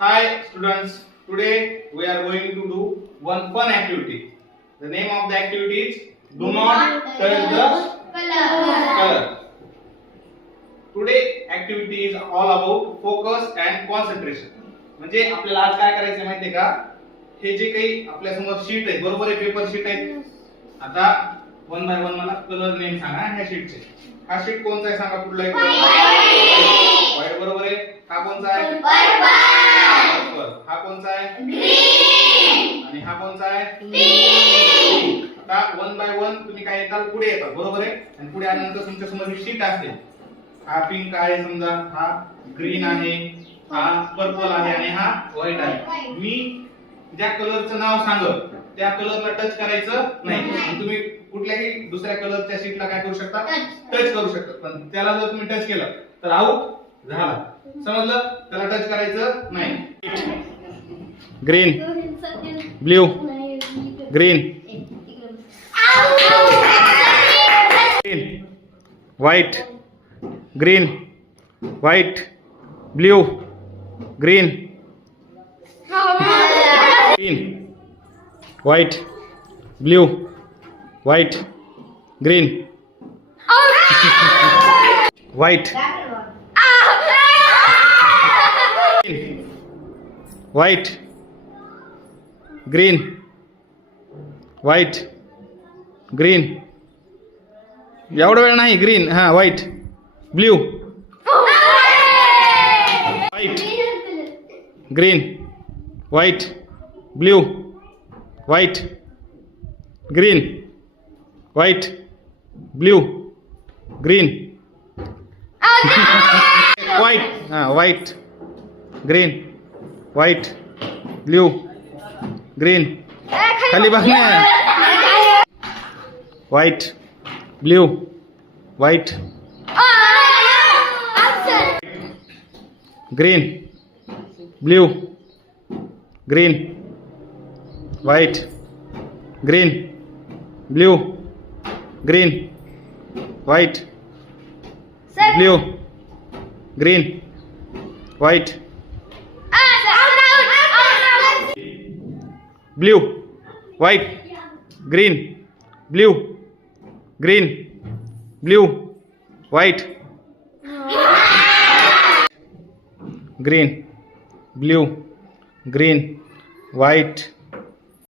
Hi students, today we are going to do one fun activity. The name of the activity is Do Not Touch the Color. Today activity is all about focus and concentration. म्हणजे आपल्याला आज काय करायचं माहितीये का? हे जे काही आपल्या समोर शीट आहे, बरोबर आहे, पेपर शीट आहे. आता वन बाय वन मला कलर नेम सांगा ह्या शीटचे. हा शीट कोणता आहे सांगा, कुठला आहे? व्हाईट बरोबर आहे. हा कोणता आहे? पर्पल. हा कोणता आहे? ग्रीन. आणि हा कोणता आहे? पिंक. आता वन बाय वन तुम्ही काय येताल, पुढे येतात, बरोबर आहे. आणि पुढे आल्यानंतर तुमच्या समोर ही शीट असते. हा पिंक आहे समजा, हा ग्रीन आहे, हा पर्पल आहे आणि हा व्हाईट आहे. मी ज्या कलरचं नाव सांगत त्या कलरला टच करायचं नाही. आणि तुम्ही कुठल्याही दुसऱ्या कलरच्या शीटला काय करू शकता? टच करू शकता. पण त्याला जर तुम्ही टच केलं तर आउट झाला. समजलं? त्याला टच करायचं नाही. Green, blue, green, white, green, white, blue, green, green, white, blue, white, green, white, white, green, white, green, एवढा वेळ नाही. ग्रीन, हा, white, blue, white, green, white, blue, white, green, white, blue, green, white, हा, white, green, white, blue, green, खाली बघ ना. White, blue, white, green, blue, green, white, green, blue, green, white, blue, green, white, blue, white, green, blue, green, blue, white, green, blue, green, white,